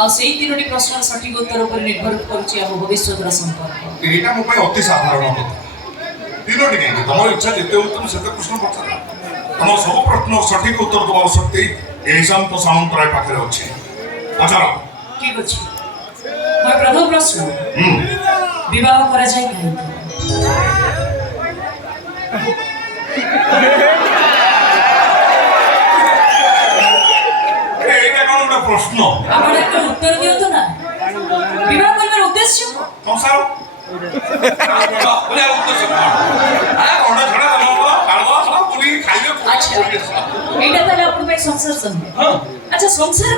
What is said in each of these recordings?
आ सेही तीनोटी प्रश्न सठिक उत्तर पर निर्भर करूची हम भविष्यतर संपर्क एटा मो पई अति साधारण कथा तीनोटी नहीं तुम इच्छा जिते उत्तर सेते प्रश्न पचार तुम सब प्रश्न सठिक उत्तर दबार शक्ति एही शांत सामंतराय पाखरे अछि पचार ठीक अछि मोर प्रथम प्रश्न विवाह करा जाय काहे एटा कोन गोटे प्रश्न आपण एक उत्तर दियो तो ना विवाह करबार उद्देश्य संसार बोले उद्देश्य आ कोन छडा बोला काढवा सब पुली खाइले अच्छा एटा ताले आपण पे संसार संगे हां अच्छा संसार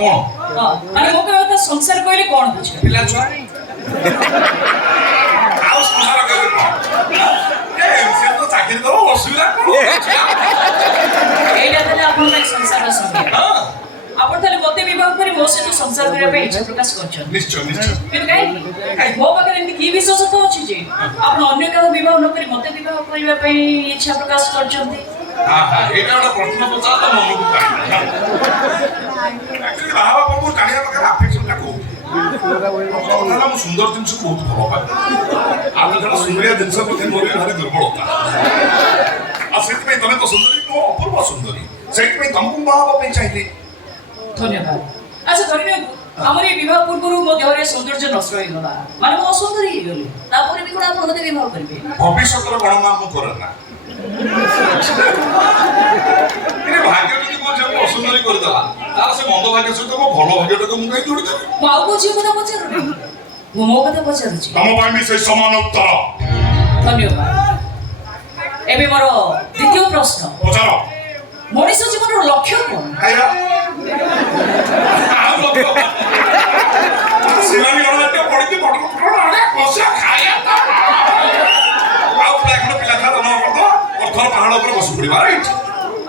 कोन हां माने मो कहता संसार कहले कोन बुझे पिला छुआ आउ संसार कहले कोन ए से तो चाकरी दो असुविधा कोन एटा ताले आपण पे संसार संगे हां आपण ताले मते विवाह करी मो से संसार करे पे इच्छा प्रकाश करछ निश्चय निश्चय किन काई मो पाखरे एंती की विश्वास तो अछि जे आपण अन्य का विवाह न करी मते विवाह करबा पे इच्छा प्रकाश करछन्ते हां हां एटा एउटा प्रश्न पचार त मन को काढी एक्चुअली बाबा बाबू काढिया पाखरे अफेक्शन ला को मला मो सुंदर जिंस बहुत भलो पाए आमे जरा सुंदरिया जिंस प्रति मोर भारी दुर्बलता आ सेति में तमे तो सुंदरी को अपूर्व सुंदरी सेति में तुमको बाबा पे चाहिए धन्यवाद अच्छा धन्यवाद हमरे विवाह पूर्व मो देहरे सौंदर्य नष्ट होई गला माने मो असुंदरी होई गली तापर भी कोना आपण मते विवाह करबे भविष्यतर गणना मो करना इने भाग्य जदि को जे असुंदरी कर दला तार से मंद भाग्य सहित मो भलो भाग्य को मु कहि जोड़ी देबे मो आउ को जी कथा पचारु मो मो कथा पचारु छी तम पाई भी से समान उत्तर धन्यवाद एबे मोर द्वितीय प्रश्न पचारो मनुष्य जीवन लक्ष्य कोन आया आ लोग सिलानी गणनाट्य पढ़ी पढ़ बसा खाया ता आउ प्लेखन पिला था तम करदो पत्थर पहाड़ ऊपर बस पड़ीबा राइट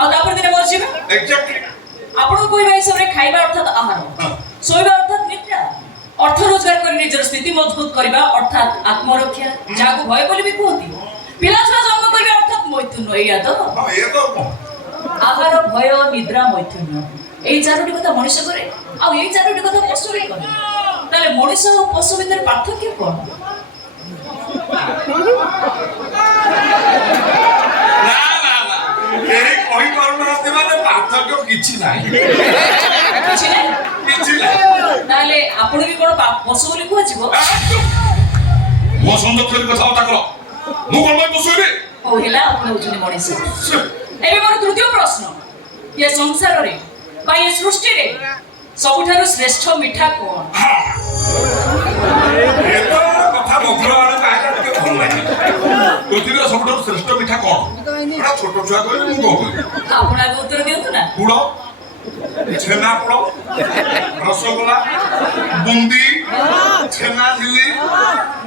आ तापर दिने मोर जीवन एग्जैक्टली आपण कोई भाई सबरे खाइबा अर्थात आहार सोइबा अर्थात निद्रा अर्थ रोजगार कर निजर स्थिति मजबूत करबा अर्थात आत्मरक्षा जागु भय बोली भी कहती पिला छुआ जन्म करबा अर्थात मैथुन एया तो हां ये तो आहार भय निद्रा मैथुन এই চারটি কথা মনুষ্য করে আর এই চারটি কথা পশু করে তাহলে মনুষ্য ও পশু ভিতরে পার্থক্য কোন না না না এই কই করুনাতে মানে পার্থক্য কিছু নাই কিছু নাই তাহলে আপনি কি কোন পশু বলি কুয়াଯିব মো সুন্দর করে কথাটা কর মু কোন ভাই পশু রে ও হেলা আপনি হচ্ছেন মনুষ্য এবে মোর তৃতীয় প্রশ্ন ये संसार रे बा ये सृष्टि रे सबुठारु श्रेष्ठ मिठा कोन ये तो कथा मधुर वाला काहे के भल लागे पृथ्वी रे सबुठारु श्रेष्ठ मिठा कोन बड़ा छोट छुआ कोइ मु कहबे आपण आगे उत्तर दियंतु ना गुड़ छेना पोड़ रसगोल्ला बुंदी छेना झिल्ली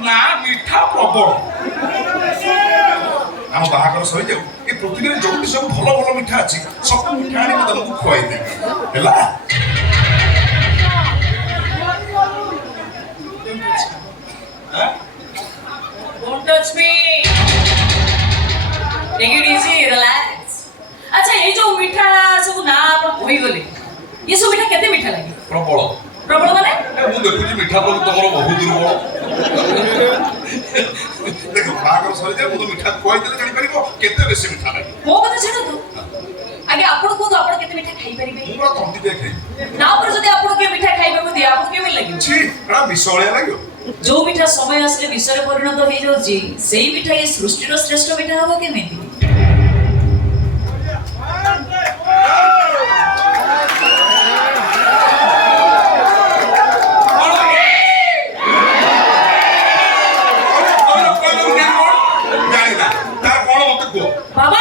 ना मिठा प्रबल हम बाहागर सही जाऊ ए पृथ्वी रे जो सब भलो भलो मिठा अछि सब मिठा आनी तुमको खुआई दे हैला don't touch me take it easy relax अच्छा ये जो मीठा सब ना आप होई गले ये सब मीठा केते मीठा लागे प्रबल प्रबल माने मु देखुची मिठा बोली तमरो बहुत दुर्बल देखो बाहागर सही जाऊ मु मिठा खुआई देले जानि परिबो केते बेसी मिठा लागे मो कथा छाड़ तू आगे आपण को तो आपण केते मीठा खाई परिबे पूरा तंती देखे ना पर जदी आपण के मीठा खाइबा को दिया आपण के लागे छी बड़ा विषळया लागो जो मीठा समय आसले विषय परिणत हो जाउची सेही मीठा ये सृष्टि रो श्रेष्ठ मीठा हबो केमिति बाबा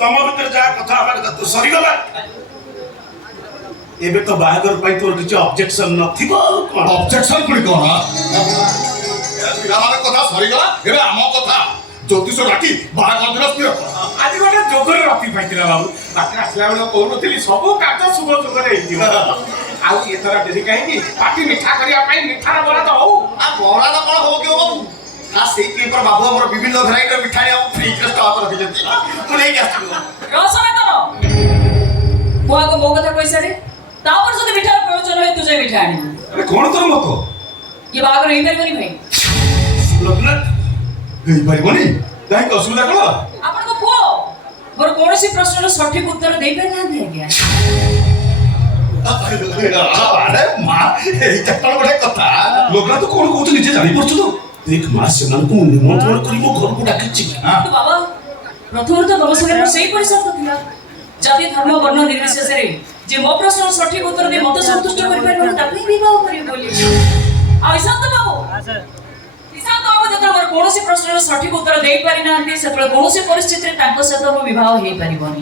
तम भीतर जा कथा हबा तो सरी गला एबे तो बाहागर पाई तोर किछ ऑब्जेक्शन नथिबो कोन ऑब्जेक्शन पुणी कोन पिला माने कथा सरी गला एबे आम कथा ज्योतिष राखी बाहागर दिवस ଆଜି ଗୋଟେ ଯୋଗରେ ରତି ପାଇଥିଲା ବାବୁ ବାଟରେ ଆସିଲା ବେଳେ କହୁନଥିଲି ସବୁ କାର୍ଯ୍ୟ ଶୁଭ ଯୋଗରେ ହେଇଯିବ ଆଉ ଏଥର ଡେରି କାହିଁକି ପାଟି ମିଠା କରିବା ପାଇଁ ମିଠାର ବରାଦ ହଉ ବରାଦ କଣ ହବ କି ବାବୁ ସେଇଥିପାଇଁ ପରା ବାବୁ ଆମର ବିଭିନ୍ନ ଭେରାଇଟିର ମିଠା ଫ୍ରିଜରେ ଷ୍ଟକ୍ ରଖିଛନ୍ତି ମୁଁ ନେଇକି ଆସିବି ରସନାତନ ମୁଁ ଆଗ ମୋ କଥା କହିସାରେ ତାପରେ ଯଦି ମିଠାର ପ୍ରয়োଜନ ହୁଏ ତୁ ଯାଇ ମିଠା ଆଣିବୁ କଣ ତୋର ମତ ଇଏ ବାହାଘର ହେଇପାରିବନି ଭାଇ ଲୋକନାଥ ହେଇପାରିବନି କାହିଁକି ଅସୁବିଧା କଣ ଆପଣଙ୍କ ପୁଅ ମୋର କୌଣସି ପ୍ରଶ୍ନର ସଠିକ ଉତ୍ତର ଦେଇପାରିନାହାନ୍ତି ଆଜ୍ଞା ଆରେ ମା ଏଇଟା କଣ ଗୋଟେ କଥା ଲୋକନାଥ କଣ କହୁଛୁ ନିଜେ ଜାଣିପାରୁଛୁ ତ ଦେଖ ମା ସେମାନଙ୍କୁ ମୁଁ ନିମନ୍ତ୍ରଣ କରି ମୋ ଘରକୁ ଡାକିଛି କିନ୍ତୁ ବାବା ପ୍ରଥମରୁ ତ ତମ ସାଙ୍ଗରେ ମୋର ସେହିପରି ସର୍ତ୍ତ ଥିଲା ଜାତି ଧର୍ମ ବର୍ଣ୍ଣ ନିର୍ବିଶେଷରେ ଯେ ମୋ ପ୍ରଶ୍ନର ସଠିକ ଉତ୍ତର ଦେଇ ମତେ ସନ୍ତୁଷ୍ଟ କରିପାରିବ ତାକୁ ହିଁ ବିବାହ କରିବି ବୋଲି ଆଉ ଇଶାନ୍ତ ବାବୁ ଇଶାନ୍ତ ବାବୁ ଯେତେବେଳେ ମୋର କୌଣସି ପ୍ରଶ୍ନର ସଠିକ ଉତ୍ତର ଦେଇପାରିନାହାନ୍ତି ସେତେବେଳେ କୌଣସି ପରିସ୍ଥିତିରେ ତାଙ୍କ ସହିତ ମୋ ବିବାହ ହେଇପାରିବନି